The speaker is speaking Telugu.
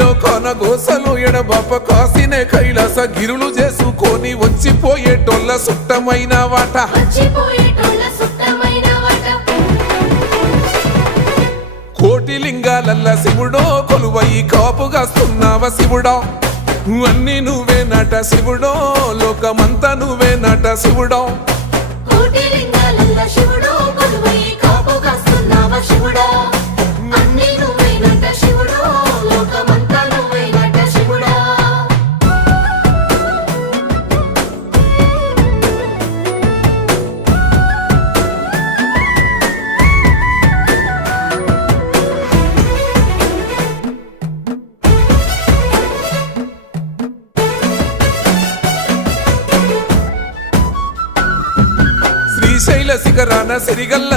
అడవిలో కొనగోసలు ఎడబాప కాసినే కైలాస గిరులు చేసుకొని వచ్చిపోయేటోళ్ళ సుట్టమైన వాట కోటి లింగాలల్ల శివుడో కొలువయి కాపుగాస్తున్నావ శివుడా అన్ని నువ్వే నట శివుడో లోకమంతా నువ్వే నట శివుడో శ్రీశైల శిఖరాన సిరిగల్ల